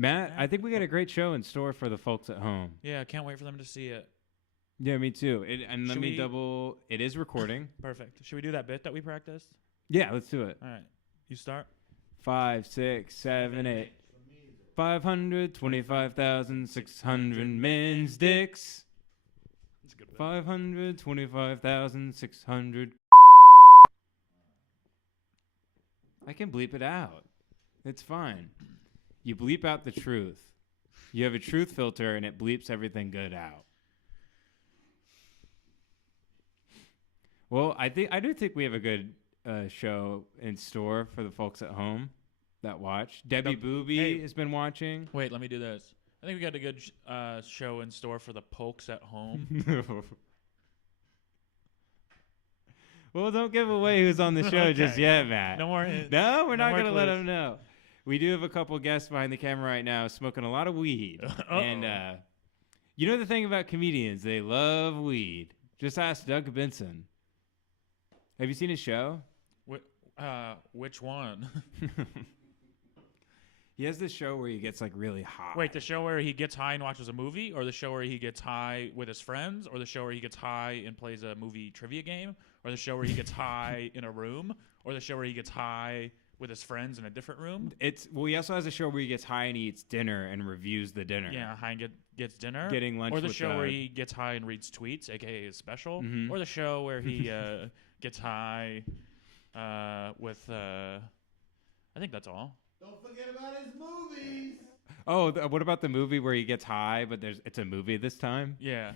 Matt, I think we got a great show in store for the folks at home. Yeah, I can't wait for them to see it. Yeah, me too. And let Should me we- double. It is recording. Perfect. Should we do that bit that we practiced? Yeah, let's do it. All right. You start. 5, 6, 7, 8. 525,600 men's dicks. That's a good bit. 525,600. I can bleep it out. It's fine. You bleep out the truth. You have a truth filter and it bleeps everything good out. Well, I do think we have a good show in store for the folks at home that watch. Debbie Booby has been watching. Wait, let me do this. I think we got a good show in store for the pokes at home. Well, don't give away who's on the show just Okay. yet, Matt. No more hints. No, we're No not more going to let clues. them know. We do have a couple guests behind the camera right now smoking a lot of weed. And you know the thing about comedians, they love weed. Just ask Doug Benson. Have you seen his show? Which one? He has this show where he gets like really high. Wait, the show where he gets high and watches a movie, or the show where he gets high with his friends, or the show where he gets high and plays a movie trivia game, or the show where he gets high in a room, or the show where he gets high with his friends in a different room? He also has a show where he gets high and he eats dinner and reviews the dinner. Yeah, high and gets dinner. Getting lunch or the with, show where he gets high and reads tweets, aka his special, Mhm. or the show where he gets high with I think that's all. Don't forget about his movies. Oh, what about the movie where he gets high, but it's a movie this time? Yeah.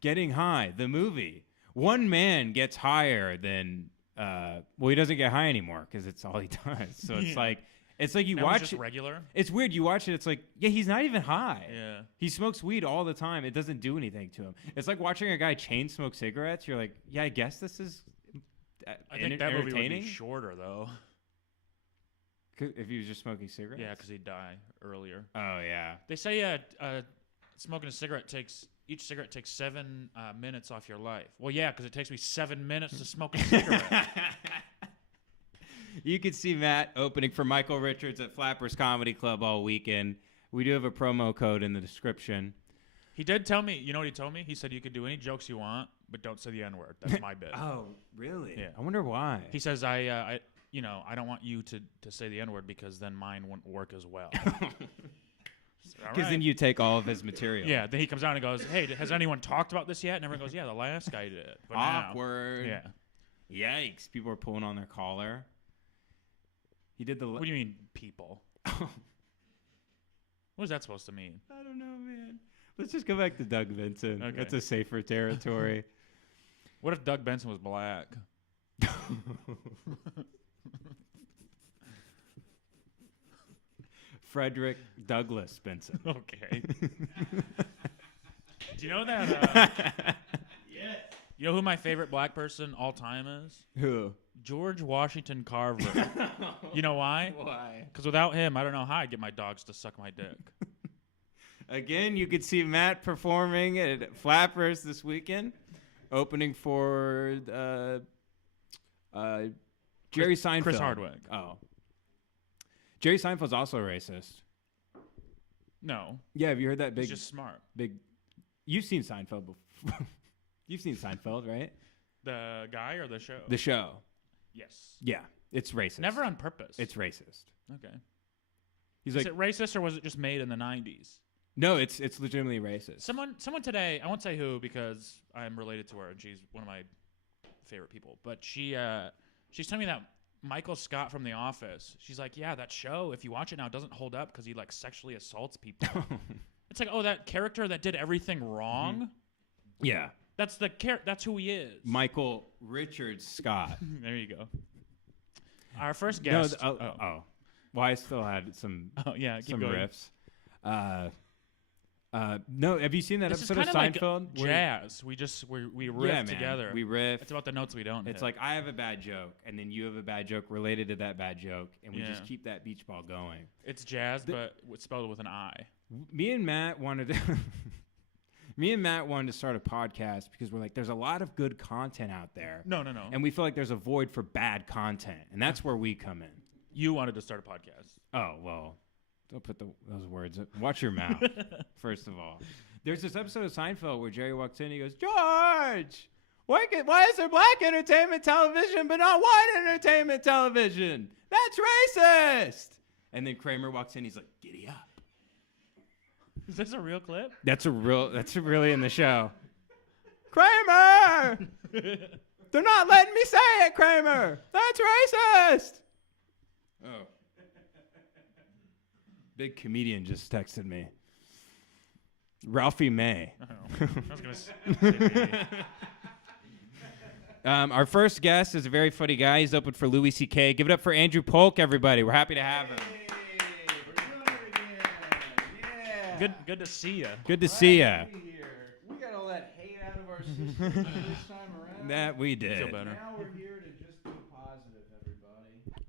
Getting high, the movie. One man gets higher than, he doesn't get high anymore because it's all he does. So it's Yeah. like you Now he's watch just it. regular. It's weird. You watch it. It's like, yeah, he's not even high. Yeah. He smokes weed all the time. It doesn't do anything to him. It's like watching a guy chain smoke cigarettes. You're like, yeah, I guess this is I think that movie would entertaining. be shorter though. If he was just smoking cigarettes. Yeah, because he'd die earlier. Oh yeah. They say smoking a cigarette each cigarette takes 7 minutes off your life. Well, yeah, because it takes me 7 minutes to smoke a cigarette. You can see Matt opening for Michael Richards at Flappers Comedy Club all weekend. We do have a promo code in the description. He did tell me. You know what he told me? He said you could do any jokes you want, but don't say the N-word. That's my bit. Oh, really? Yeah. I wonder why. He says I don't want you to say the N-word because then mine wouldn't work as well. Because then you take all of his material. Yeah, then he comes out and goes, "Hey, has anyone talked about this yet?" And everyone goes, "Yeah, the last guy did." But now- Awkward. yeah. Yikes. People are pulling on their collar. He did the... What do you mean, people? What is that supposed to mean? I don't know, man. Let's just go back to Doug Benson. Okay. That's a safer territory. What if Doug Benson was black? Frederick Douglass Benson. Okay. Do you know that? Yes. You know who my favorite black person all time is? Who? George Washington Carver. You know why? Why? Because without him, I don't know how I'd get my dogs to suck my dick. Again, you could see Matt performing at Flappers this weekend, opening for Jerry Seinfeld. Chris Hardwick. Oh. Jerry Seinfeld's also a racist. No, Yeah, have you heard that he's big, just smart. big... You've seen Seinfeld before. You've seen Seinfeld, right? The guy or the show? The show. Yes. Yeah, it's racist. Never on purpose. It's racist. Okay. He's Is like, it racist or was it just made in the 90s? no, it's legitimately racist. Someone today, I won't say who because I'm related to her and she's one of my favorite people, but she's telling me that Michael Scott from The Office, she's like, yeah, that show, if you watch it now, doesn't hold up because he like sexually assaults people. It's like, oh, that character that did everything wrong? Yeah. That's who he is. Michael Richards Scott. There you go. Our first guest. Well, I still had some Oh, yeah, keep some going. riffs. No, have you seen that This is episode of kind of Seinfeld? like jazz. We riff Yeah, man. together. We riff. It's about the notes we don't It's hit. like I have a bad joke, and then you have a bad joke related to that bad joke, and we just Yeah. keep that beach ball going. It's jazz, but it's spelled with an I. Me and Matt wanted to start a podcast because we're like, there's a lot of good content out there, No. and we feel like there's a void for bad content, and that's where we come in. You wanted to start a podcast. Oh, well, don't put those words. Watch your mouth, first of all. There's this episode of Seinfeld where Jerry walks in and he goes, George, why is there black entertainment television but not white entertainment television? That's racist. And then Kramer walks in. He's like, giddy up. Is this a real clip? That's really in the show. Kramer! They're not letting me say it, Kramer. That's racist. Oh. Big comedian just texted me. Ralphie May. I was going to say. Our first guest is a very funny guy. He's open for Louis C.K. Give it up for Andrew Polk, everybody. We're happy to have him. Good to see you. Good to see ya. We got all that hate out of our system this time around. That we did. Feel better. Now we're here to just be positive, everybody.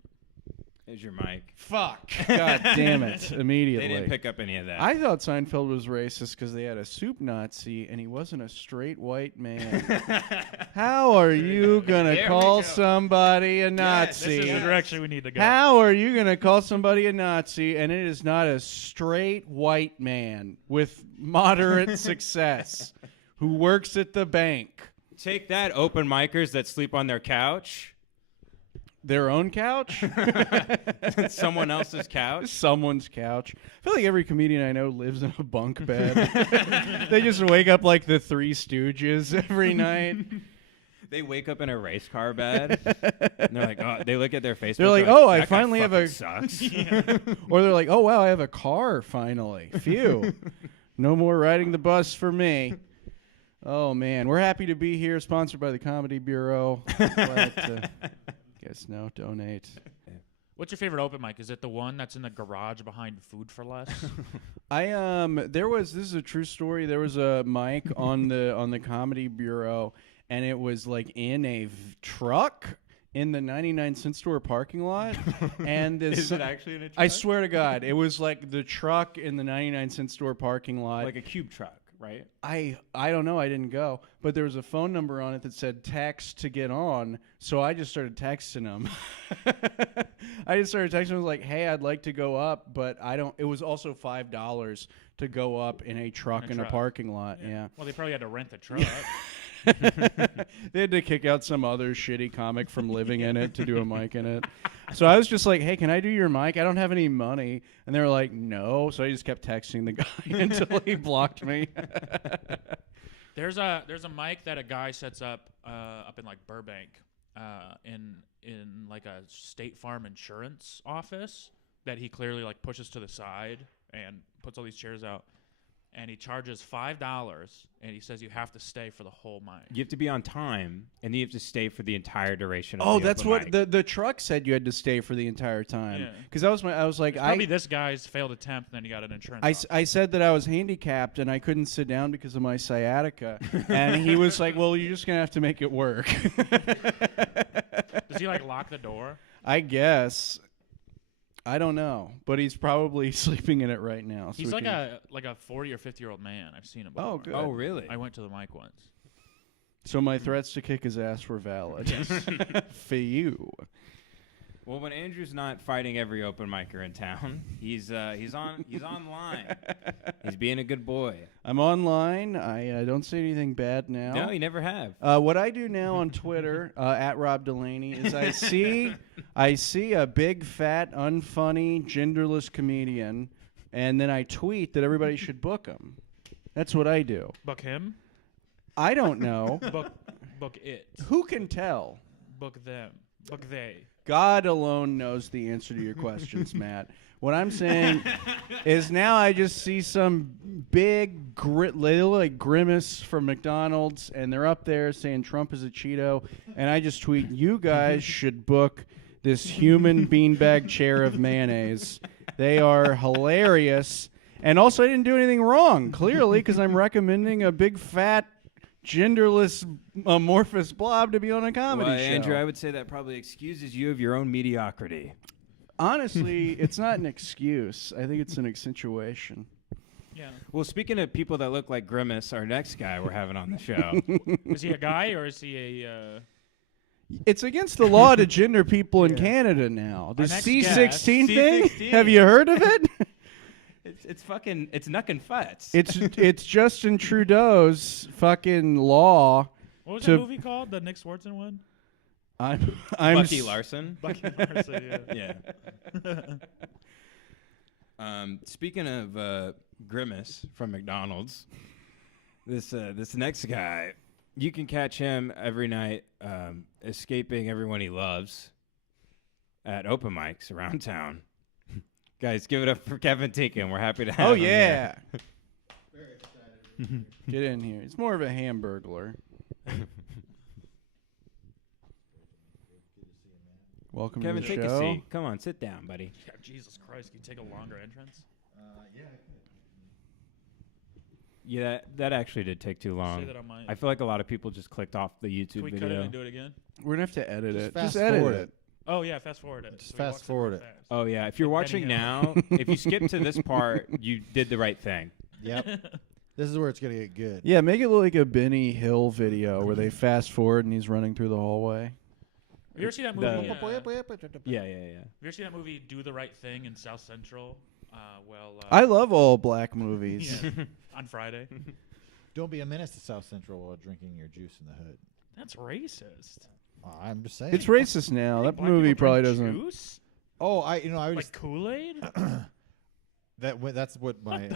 There's your mic. Fuck. God damn it. They Immediately. didn't pick up any of that. I thought Seinfeld was racist because they had a soup Nazi and he wasn't a straight white man. How are you going There to we call go. somebody a This Nazi? is the direction we need to go. How are you going to call somebody a Nazi and it is not a straight white man with moderate success who works at the bank? Take that, open micers that sleep on their couch. Their own couch? Someone else's couch. Someone's couch. I feel like every comedian I know lives in a bunk bed. They just wake up like the Three Stooges every night. They wake up in a race car bed. And they're like, oh, they look at their Facebook. They're like, oh, I "That guy finally have fucking a sucks. Or they're like, oh, wow, I have a car finally. Phew. No more riding the bus for me. Oh, man. We're happy to be here, sponsored by the Comedy Bureau. Glad to, guess no, donate. What's your favorite open mic? Is it the one that's in the garage behind Food for Less? This is a true story. There was a mic on the Comedy Bureau, and it was like in a truck in the 99-cent store parking lot. And this, Is it actually in a truck? I swear to God, it was like the truck in the 99-cent store parking lot. Like a cube truck, right? I don't know. I didn't go, but there was a phone number on it that said text to get on. So I just started texting them. I just started texting them. I was like, "Hey, I'd like to go up, but I don't." It was also $5 to go up in a truck in a truck. parking lot. Yeah. Well, they probably had to rent the truck. They had to kick out some other shitty comic from living in it to do a mic in it. So I was just like, "Hey, can I do your mic? I don't have any money." And they were like, "No." So I just kept texting the guy until he blocked me. There's a mic that a guy sets up up in like Burbank in like a State Farm insurance office that he clearly like pushes to the side and puts all these chairs out. And he charges $5, and he says you have to stay for the whole mic. You have to be on time, and you have to stay for the entire duration of Oh, the that's open what mic. the truck said. You had to stay for the entire time. Yeah. Because I was like, Probably this guy's failed attempt, and then he got an insurance. office. I said that I was handicapped and I couldn't sit down because of my sciatica, and he was like, "Well, you're just gonna have to make it work." Does he like lock the door? I guess. I don't know, but he's probably sleeping in it right now. So He's we like can- a 40 or 50-year-old man. I've seen him. Oh, before. good. Oh, really? I went to the mic once. So my threats to kick his ass were valid. For you. Well, when Andrew's not fighting every open micer in town, he's online. He's being a good boy. I'm online. I don't say anything bad now. No, you never have. What I do now on Twitter at Rob Delaney is I see a big fat unfunny genderless comedian, and then I tweet that everybody should book him. That's what I do. Book him. I don't know. Book it. Who can tell? Book them. Book they. God alone knows the answer to your questions, Matt. What I'm saying is now I just see some big, they look like Grimace from McDonald's, and they're up there saying Trump is a Cheeto, and I just tweet, you guys should book this human beanbag chair of mayonnaise. They are hilarious. And also, I didn't do anything wrong, clearly, because I'm recommending a big, fat, genderless, amorphous blob to be on a comedy Well, show. Andrew, I would say that probably excuses you of your own mediocrity. Honestly, it's not an excuse. I think it's an accentuation. Yeah. Well, speaking of people that look like Grimace, our next guy we're having on the show. Is he a guy or is he a? It's against the law to gender people in Canada now. The next C16 guest, thing. C16. Have you heard of it? It's fucking it's nuck and futz. it's Justin Trudeau's fucking law. What was to- that movie called? The Nick Swartzen one? I'm Bucky Larson. Bucky Larson, yeah. Yeah. Speaking of Grimace from McDonald's, this next guy, you can catch him every night escaping everyone he loves at open mics around town. Guys, give it up for Kevin Tinkin. We're happy to have Oh him yeah. Very excited. Get in here. It's more of a hamburglar. Welcome Kevin, to the take show. a seat. Come on, sit down, buddy. Yeah, Jesus Christ, can you take a longer entrance? Yeah. Yeah, that actually did take too Say long. that on my. I feel like a lot of people just clicked off the Can YouTube we cut it video. and do it again? We're gonna have to edit Just it. fast Just edit forward it. it. Oh yeah, fast forward it. Just So he fast walks in forward real it. fast. Oh yeah, if you're Like watching Benny now, if you skip to this part, you did the right thing. Yep. This is where it's gonna get good. Yeah, make it look like a Benny Hill video where they fast forward and he's running through the hallway. Have you ever seen that The- movie? Yeah. Have you ever seen that movie Do the Right Thing in South Central? I love all black movies. yeah, on Friday. Don't be a menace to South Central while drinking your juice in the hood. That's racist. I'm just saying. It's racist now. You That think black movie people probably drink doesn't. Juice? Oh, I was Like Kool-Aid? that's what my.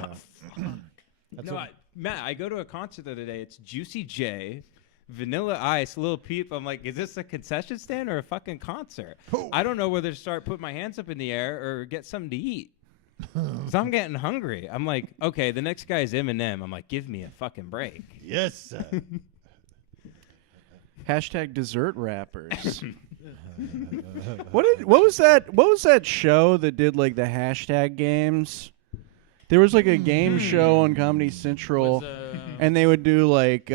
That's No, what, Matt, I go to a concert the other day. It's Juicy J, Vanilla Ice, Lil Peep. I'm like, is this a concession stand or a fucking concert? I don't know whether to start putting my hands up in the air or get something to eat. Because I'm getting hungry. I'm like, okay, the next guy is Eminem. I'm like, give me a fucking break. yes. Sir. Hashtag dessert rappers. What was that? What was that show that did like the hashtag games? There was like a game show on Comedy Central, Was, and they would do like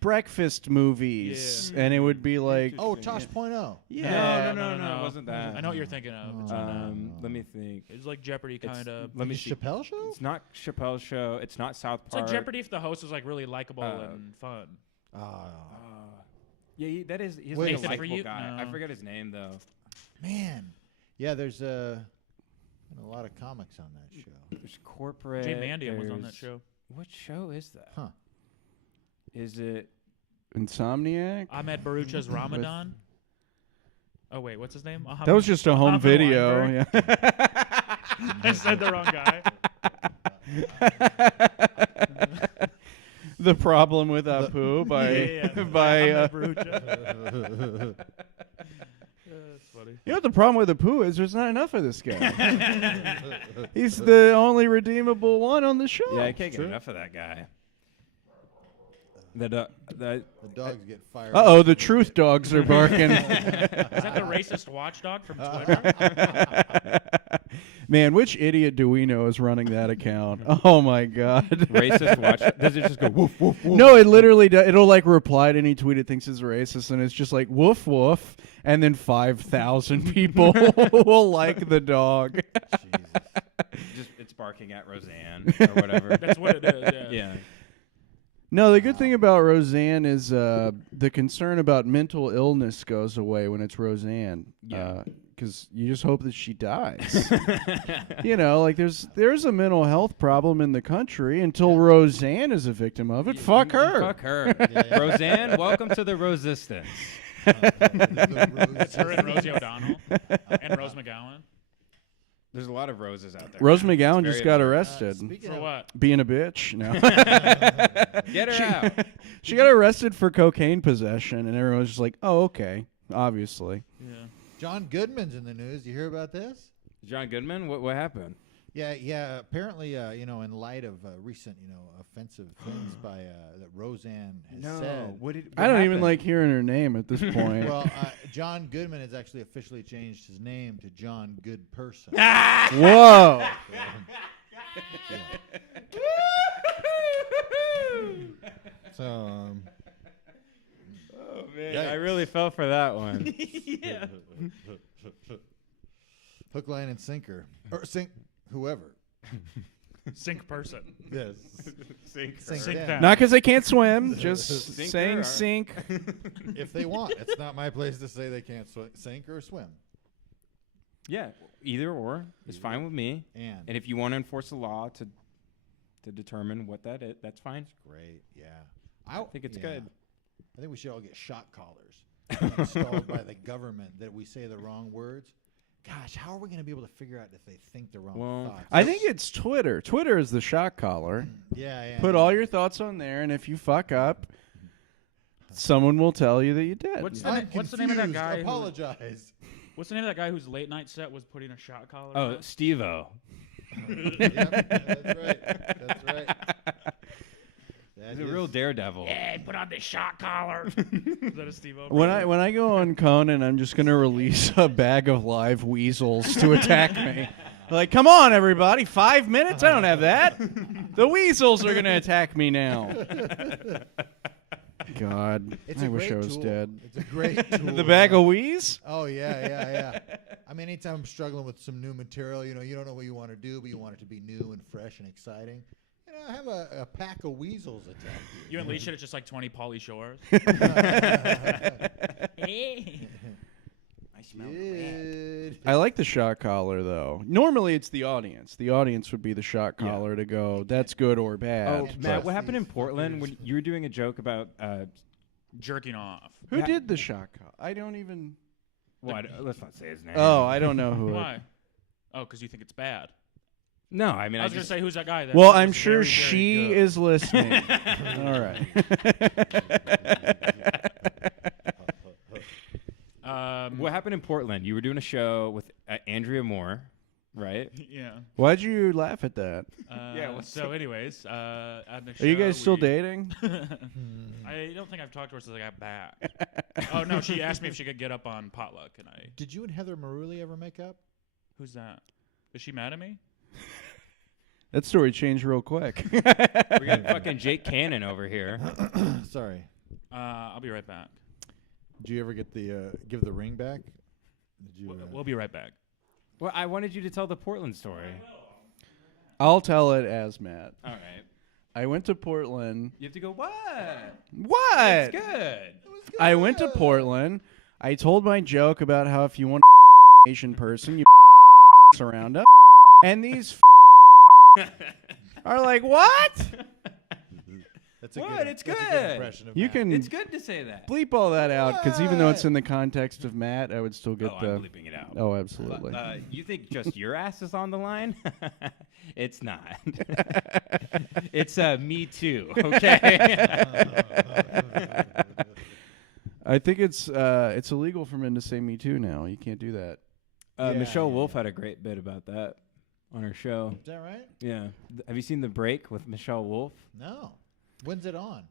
breakfast movies, and it would be like, Oh, Tosh.0. yeah, No, it wasn't that. I know what you're thinking of. It's, on, Let me think. it's like Jeopardy kind of. Let me The see. Chappelle Show? It's not Chappelle's show. It's not South It's Park. like Jeopardy if the host was like really likable and fun. Yeah, he's Wait, like is a it for likable you? guy. I No. forget his name though. Man. Yeah, there's been a lot of comics on that show. There's corporate. Jay Mandian was on that there's- show. What show is that? Huh. Is it? Insomniac. Ahmed Barucha's Ramadan. Oh wait, what's his name? That was just a home Ahmed video. Weinberg. Yeah. I said the wrong guy. The Problem with Apu by yeah. by. Ahmed Barucha. That's funny. You know what the problem with Apu is? There's not enough of this guy. He's the only redeemable one on the show. Yeah, I can't get enough of that guy. The The dogs get fired. Oh, the truth dogs are barking. Is that the racist watchdog from Twitter? Man, which idiot do we know is running that account? Oh my god. racist watch. Does it just go woof woof woof? No, it literally does. It'll like reply to any tweet it thinks is racist, and it's just like woof woof, and then 5,000 people will like the dog. Jesus. It's barking at Roseanne or whatever. That's what it is. Yeah. Yeah. No, the good thing about Roseanne is the concern about mental illness goes away when it's Roseanne. Yeah. Because you just hope that she dies. You know, like there's a mental health problem in the country until Roseanne is a victim of it. Fuck her. Fuck her. Yeah. Roseanne, welcome to the Resistance. It's her and Rosie O'Donnell and Rose McGowan. There's a lot of roses out there. Rose now. It's McGowan very just got absurd. arrested. Speaking For of, what? Being a bitch. No. Get her out. She got arrested for cocaine possession, and everyone was just like, oh, okay, obviously. Yeah. John Goodman's in the news. You hear about this? John Goodman, what happened? Yeah. Apparently, in light of recent, offensive things by that Roseanne has said. What did? I don't even like hearing her name at this point. Well, John Goodman has actually officially changed his name to John Good Person. Whoa. So, Oh man, I really fell for that one. Yeah. hook, line, and sinker, or sink whoever. Sink person. Yes. Sink Sink Sink them. them. Not because I can't swim, just Sinker saying or- sink. If they want. It's not my place to say they can't sink or swim. Yeah, either or is fine with me. And And if you want to enforce the law to determine what that is, that's fine. great, yeah. I think it's good. I think we should all get shock collars installed by the government that we say the wrong words. Gosh, how are we going to be able to figure out if they think the wrong Well, thoughts? I think it's Twitter. Twitter is the shock collar. yeah. Put all your thoughts on there, and if you fuck up, someone will tell you that you did. What's I'm the name of that confused. guy? Apologize. What's the name of that guy whose late night set was putting a shot collar? Oh, on? Steve-O. Yep, that's right. That's right. That He's a is- real daredevil. Yeah, put on the shot collar. Is that a Steve-O? When I go on Conan, I'm just gonna release a bag of live weasels to attack me. Like, come on, everybody! 5 minutes? I don't have that. The weasels are gonna attack me now. God, It's I a wish great I was tool. dead. It's a great tool. The bag of wheeze? Oh yeah. I mean, anytime I'm struggling with some new material, you don't know what you want to do, but you want it to be new and fresh and exciting. Have a pack of weasels attack you. You unleash it, it's just like 20 Pauly Shores. I smell Good. I like the shot collar though. Normally it's the audience. The audience would be the shot Yeah. collar to go. That's good or bad. Oh, Can't Matt, trust what happened in these Portland fuckers. when you were doing a joke about Jerking off. Who Yeah. did the shot collar? I don't even. what? Let's not say his name. Oh, I don't know who. Why? Oh, because you think it's bad. No, I mean I was just going to say, who's that guy? That Well, was I'm sure very, very she good. is listening. All right. what happened in Portland? You were doing a show with Andrea Moore, right? Yeah. Why'd you laugh at that? Yeah, what's So, anyways, at the show, Are you guys still we- dating? I don't think I've talked to her since I got back. Oh no, she asked me if she could get up on potluck, and I. Did you and Heather Maruli ever make up? Who's that? Is she mad at me? That story changed real quick. We got fucking Jake Cannon over here. Sorry. I'll be right back. Did you ever get the give the ring back? Did you? We'll be right back. Well, I wanted you to tell the Portland story. I'll tell it as Matt. All right. I went to Portland. You have to go, what? What? It's good. I went to Portland. I told my joke about how if you want a Asian person, you around up. And these are like, what? That's a What? good. It's that's a good. impression of You Matt. can It's good to say that. bleep all that out because even though it's in the context of Matt, I would still get Oh, the. I'm bleeping it out. Oh, absolutely. You think just your ass is on the line? It's not. It's me too. Okay. I think it's illegal for men to say "me too" now. You can't do that. Yeah, Michelle yeah, Wolf yeah. had a great bit about that on her show. Is that right? Yeah. Have you seen The Break with Michelle Wolf? No. When's it on?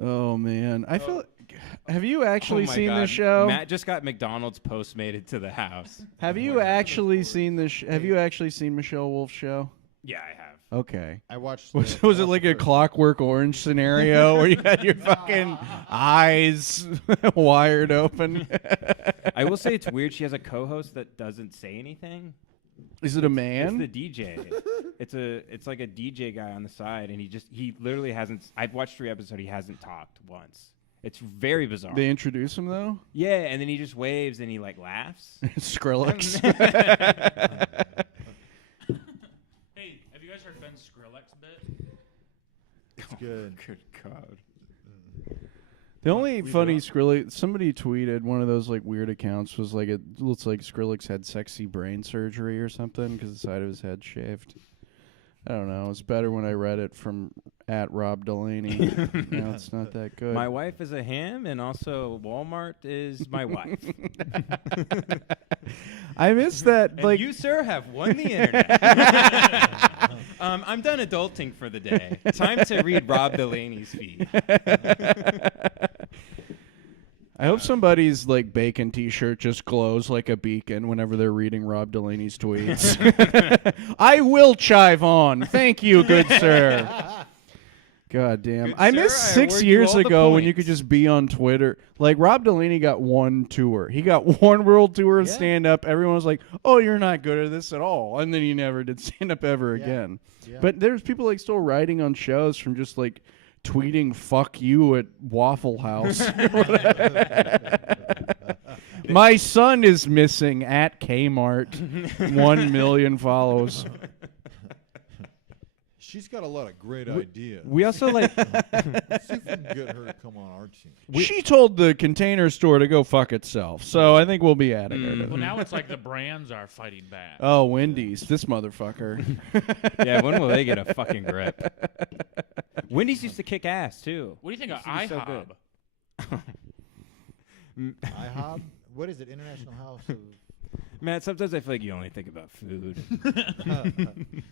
Oh man, I feel. Have you actually Oh my seen God. the show? Matt just got McDonald's Postmated to the house. Have you actually seen the? Have you actually seen Michelle Wolf's show? Yeah, I have. Okay. I watched. Was it like a Clockwork Orange scenario where you had your fucking eyes wired open? I will say it's weird. She has a co-host that doesn't say anything. Is it a It's man? the DJ. It's like a DJ guy on the side, and he literally hasn't. I've watched 3 episodes. He hasn't talked once. It's very bizarre. They introduce him though. Yeah, and then he just waves and he like laughs. Skrillex. Hey, have you guys heard Ben Skrillex bit? It's good. Good God. The only funny Skrillex, somebody tweeted one of those like weird accounts was like it looks like Skrillex had sexy brain surgery or something because the side of his head shaved. I don't know. It's better when I read it from at Rob Delaney. No, it's not that good. My wife is a ham, and also Walmart is my wife. I miss that. And Like you, sir, have won the internet. I'm done adulting for the day. Time to read Rob Delaney's feed. I hope somebody's like bacon T-shirt just glows like a beacon whenever they're reading Rob Delaney's tweets. I will chive on. Thank you, good sir. God damn. Good I sir, missed I 6 award you years all the ago when you could points. just be on Twitter. Like, Rob Delaney got one tour. He got one world tour of Yeah. stand-up. Everyone was like, oh, you're not good at this at all. And then he never did stand-up ever Yeah. again. Yeah. But there's people, like, still writing on shows from just, like, tweeting fuck you at Waffle House. My son is missing at Kmart. 1 million follows. She's got a lot of great ideas. We also like. Let's see if we can get her to come on our team. She told the Container Store to go fuck itself. So I think we'll be adding her. to Well, now it's like the brands are fighting back. Oh, Wendy's, this motherfucker. Yeah, when will they get a fucking grip? Wendy's used to kick ass too. What do you think of Used to be so IHOB? good. IHOB? What is it? International House of... Matt, sometimes I feel like you only think about food.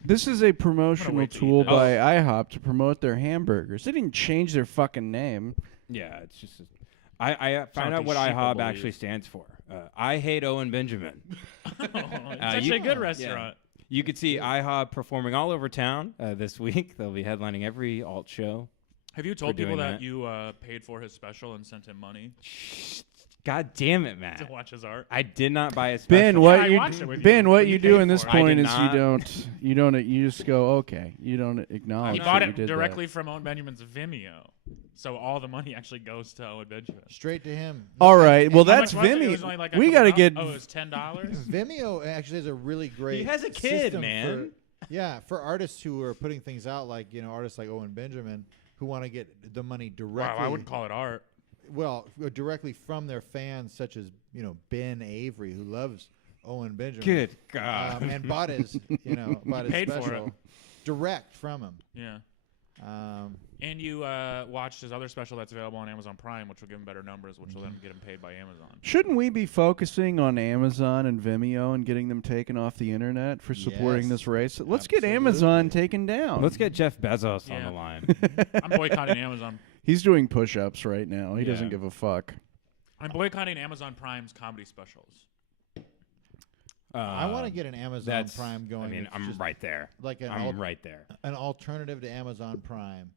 This is a promotional wait to eat tool this. by IHOP to promote their hamburgers. They didn't change their fucking name. Yeah, it's just. I found like out what sheep will IHOB believe. actually stands for. I hate Owen Benjamin. It's actually you- a good yeah. restaurant. You could see IHOB performing all over town this week. They'll be headlining every alt show. Have you told people doing that that. you paid for his special and sent him money God damn it, to Matt! watch his art? I did not buy a special. Ben, Yeah, what I you watched it with you. Ben, What what do you you do pay in this for it? I point did is not. you just go okay. You don't acknowledge. He that bought you it did that. directly from Owen Benjamin's Vimeo, so all the money actually goes to Owen Benjamin. Straight to him. All right, well How that's much was it? It was Vimeo. only like a We couple got to dollars? get Oh, it was $10. Vimeo actually has a really great. He has a kid, system man. Yeah, for artists who are putting things out, like artists like Owen Benjamin, who want to get the money Wow, directly. I wouldn't call it art. Well, directly from their fans, such as Ben Avery, who loves Owen Benjamin. Good God. And bought his bought his paid for special it. direct from him. Yeah. Um, And you watched his other special that's available on Amazon Prime, which will give him better numbers, which will then get him paid by Amazon. Shouldn't we be focusing on Amazon and Vimeo and getting them taken off the internet for supporting Yes, this race? Let's get absolutely. Amazon taken down. Let's get Jeff Bezos on Yeah. the line. I'm boycotting Amazon. He's doing push-ups right now. He Yeah. doesn't give a fuck. I'm boycotting Amazon Prime's comedy specials. I want to get an Amazon that's Prime going. I mean, that's I'm just right there. Like an I'm right there. an alternative to Amazon Prime,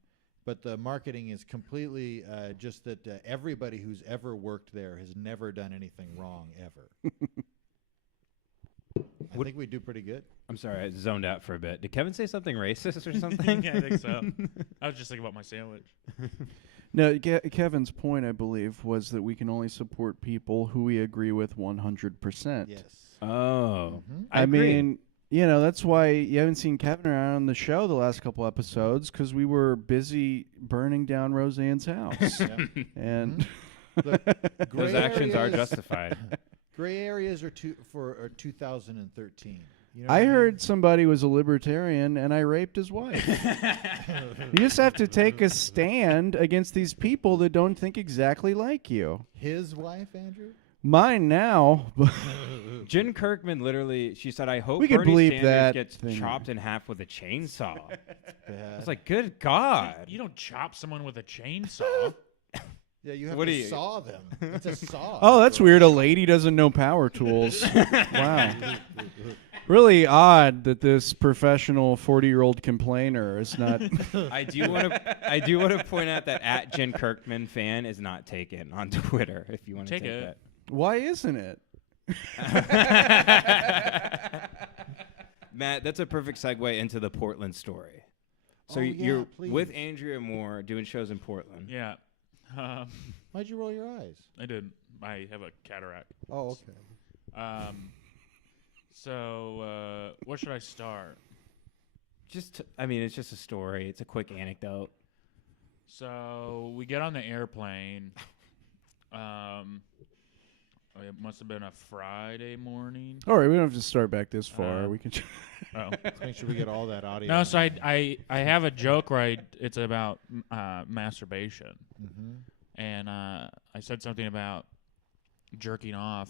but the marketing is completely just that everybody who's ever worked there has never done anything wrong ever. I think we do pretty good. I'm sorry, I zoned out for a bit. Did Kevin say something racist or something? Yeah, I think so. I was just thinking about my sandwich. No, Kevin's point, I believe, was that we can only support people who we agree with 100%. Yes. Oh, Mhm. I I agree. mean, that's why you haven't seen Kevin around on the show the last couple episodes because we were busy burning down Roseanne's house. Yeah. And Look, those gray actions are areas- justified. Gray areas are for 2013. You know what I mean? heard somebody was a libertarian and I raped his wife. You just have to take a stand against these people that don't think exactly like you. his wife, Andrew. Mine now. Jen Kirkman literally, she said, "I hope We could Bernie bleep Sanders that gets thing. chopped in half with a chainsaw." I Bad. was like, "Good God!" You don't chop someone with a chainsaw. Yeah, you have What to do you- saw them. It's a saw. Oh, that's weird. A lady doesn't know power tools. Wow. Really odd that this professional 40-year-old complainer is not. I do want to point out that at Jen Kirkman fan is not taken on Twitter. If you want to Take take it. Why isn't it? that, Matt, that's a perfect segue into the Portland story. So Oh, yeah, you're with please. Andrea Moore doing shows in Portland. Yeah. Why'd you roll your eyes? I did. I have a cataract. Oh, okay. So where should I start? It's just a story. It's a quick anecdote. So we get on the airplane. It must have been a Friday morning. All right, we don't have to start back this far. We can. Oh. Let's make sure we get all that audio. No, so I have a joke where it's about masturbation. Mm-hmm. And I said something about jerking off.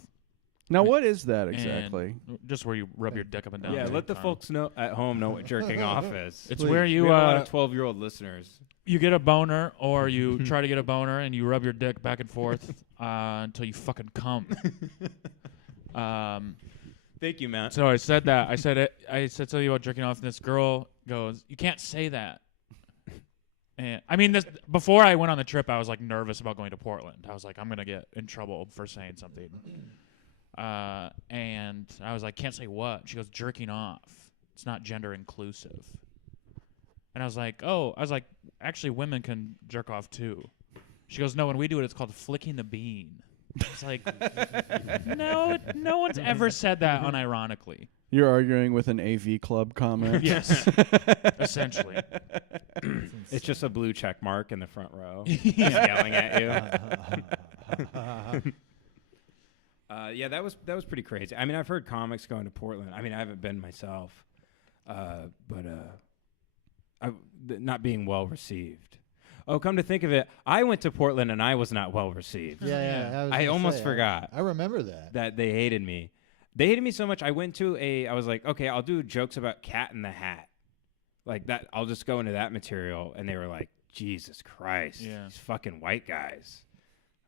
Now, what is that and exactly? just where you rub your dick up and down. Yeah, every let the time. folks know at home know what jerking off is. It's Please. where We you have a lot of 12-year-old listeners. you get a boner or you try to get a boner and you rub your dick back and forth until you fucking come. Thank you, Matt. So I said that. I said something about jerking off, and this girl goes, "You can't say that." And I mean, before I went on the trip, I was like nervous about going to Portland. I was like, I'm gonna get in trouble for saying something. And I was like, can't say what. She goes, jerking off. It's not gender inclusive. And I was like, actually, women can jerk off too. She goes, no, when we do it, it's called flicking the bean. It's like, no one's ever said that unironically. You're arguing with an AV Club comment. Yes, essentially. It's just a blue check mark in the front row. Yeah. Yelling at you. Yeah, that was pretty crazy. I mean, I've heard comics going to Portland. I mean, I haven't been myself, but not being well received. Oh, come to think of it, I went to Portland and I was not well received. Yeah. I almost forgot I remember that. they hated me. They hated me so much. I was like, okay, I'll do jokes about Cat in the Hat, like that. I'll just go into that material, and they were like, Jesus Christ, these fucking white guys.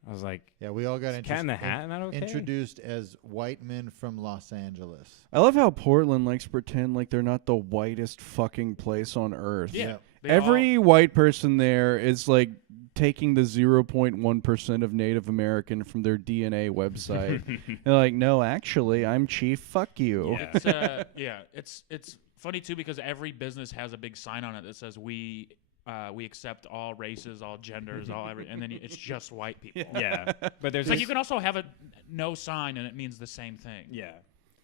I was like, Yeah, we all got Cat in the Hat, not okay? introduced as white men from Los Angeles. I love how Portland likes to pretend like they're not the whitest fucking place on earth. Yeah. Every white person there is like taking the 0.1% of Native American from their DNA website. They're like, no, actually, I'm chief. Fuck you. Yeah. It's funny too because every business has a big sign on it that says we accept all races, all genders, and then it's just white people. Yeah, but there's It's like you can also have a no sign and it means the same thing. yeah.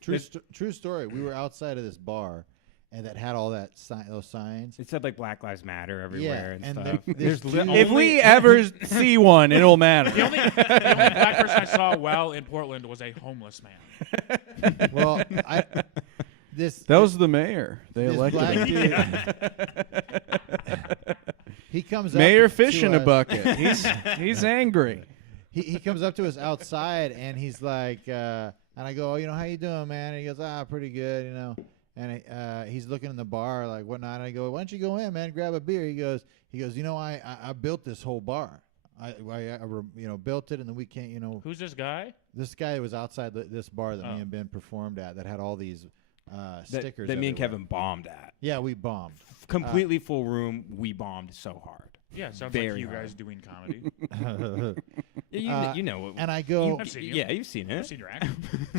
True story. We were outside of this bar, and that had all those signs. It said like Black Lives Matter everywhere and stuff. there's If we ever see one, it'll matter. The only black person I saw well in Portland was a homeless man. well, That was the mayor. They this elected black him. dude, he comes Mayor up fish to in a us- bucket. He's angry. He comes up to us outside, and he's like, and I go, oh, how you doing, man? And he goes, pretty good, And he's looking in the bar like whatnot. And I go, why don't you go in, man? Grab a beer. He goes, I built this whole bar. I built it, and then we can't, Who's this guy? This guy was outside this bar that me and Ben performed at that had all these stickers. that me and everywhere. Kevin bombed at. Yeah, we bombed. Completely full room. We bombed so hard. Yeah, sounds Very like you hard. guys doing comedy. Yeah, you know what? And I go, I've seen you. Yeah, you've seen I've it. seen your act.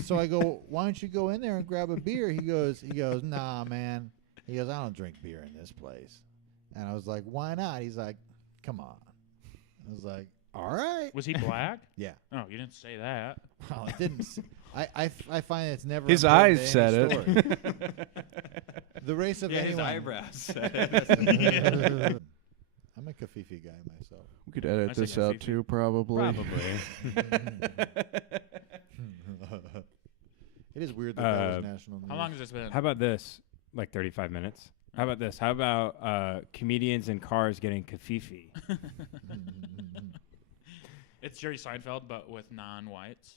so I go, why don't you go in there and grab a beer? He goes, nah, man. He goes, I don't drink beer in this place. And I was like, why not? He's like, come on. I was like, all right. Was he black? Yeah. Oh, you didn't say that. Well, it didn't. I find it's never. His important eyes to any said story. The race of Yeah, his anyone. eyebrows. I'm a Kafifi guy myself. We could edit I say this out Fifi. too, probably. It is weird that was national news. How long has this been? How about this? Like 35 minutes. How about this? How about comedians in cars getting kafifi? It's Jerry Seinfeld, but with non-whites.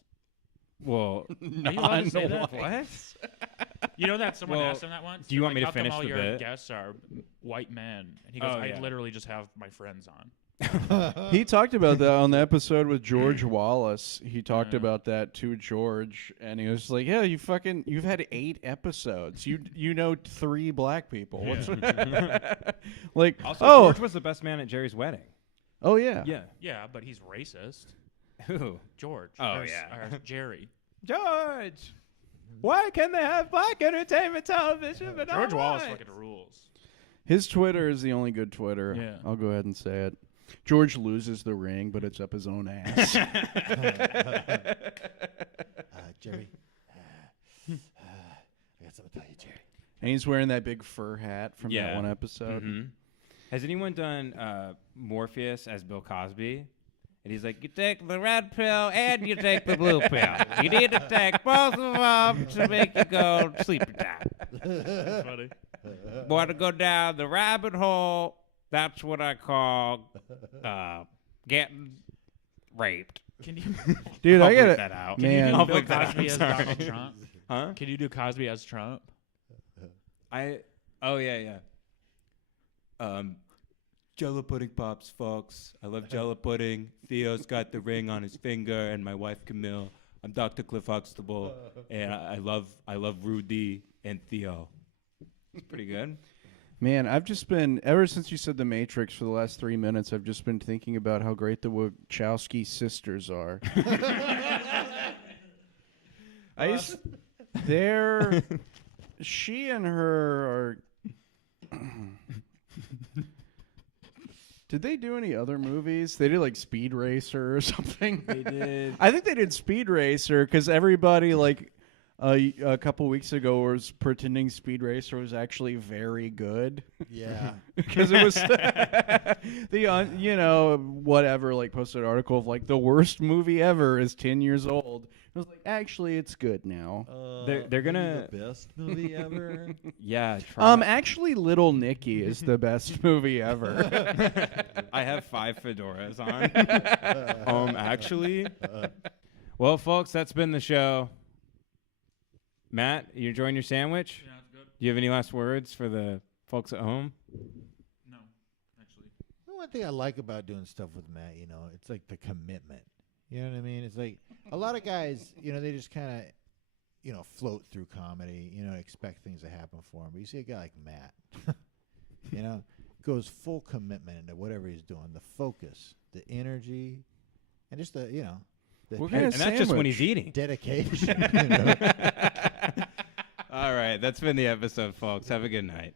Well, Are you allowed to say that? what? You know that someone Well, asked him that once? do you They're want me to "How come finish all the your bit?" guests are white men? And he goes, Oh, I yeah. literally just have my friends on. He talked about that on the episode with George Wallace. He talked Yeah. about that to George, and he was like, "Yeah, you've had 8 episodes. You know 3 black people. What's like? Also, oh, George was the best man at Jerry's wedding. oh yeah, Yeah. Yeah, but he's racist. Who? George. Oh, Or yeah. or Jerry. George. Why can they have black entertainment television but George not Wallace white? fucking rules. His Twitter is the only good Twitter. Yeah. I'll go ahead and say it. George loses the ring, but it's up his own ass. Jerry. I got something to tell you, Jerry. And he's wearing that big fur hat from Yeah. that one episode. Mhm. Has anyone done Morpheus as Bill Cosby? And he's like, you take the red pill and you take the blue pill. You need to take both of them to make you go sleepy time. That's funny. Want to go down the rabbit hole? That's what I call getting raped. Can you, Dude, I'll I bleep gotta. that out. can you Man. do I'll Bill bleep that out, Cosby as sorry. Donald Trump? Huh? Can you do Cosby as Trump? Oh yeah. Jello pudding pops, folks. I love Jello pudding. Theo's got the ring on his finger, and my wife Camille. I'm Dr. Cliff Huxtable, and I love Rudy and Theo. It's pretty good. Man, I've just been ever since you said The Matrix for the last 3 minutes. I've just been thinking about how great the Wachowski sisters are. They're she and her are. Did they do any other movies? They did like Speed Racer or something. They did. I think they did Speed Racer because everybody like a couple weeks ago was pretending Speed Racer was actually very good. Yeah. Because it was whatever, like posted an article of like the worst movie ever is 10 years old. It was like, actually, it's good now. They're gonna the best movie ever. Yeah. Actually, Little Nicky is the best movie ever. I have 5 fedoras on. Actually. Well, folks, that's been the show. Matt, you enjoying your sandwich? Yeah, it's good. Do you have any last words for the folks at home? No, actually. The one thing I like about doing stuff with Matt, it's like the commitment. You know what I mean? It's like a lot of guys, they just kind of, float through comedy, expect things to happen for him. But you see a guy like Matt, goes full commitment into whatever he's doing, the focus, the energy, and just the What kind of And that's just when sandwich? he's eating. dedication. All right, that's been the episode, folks. Have a good night.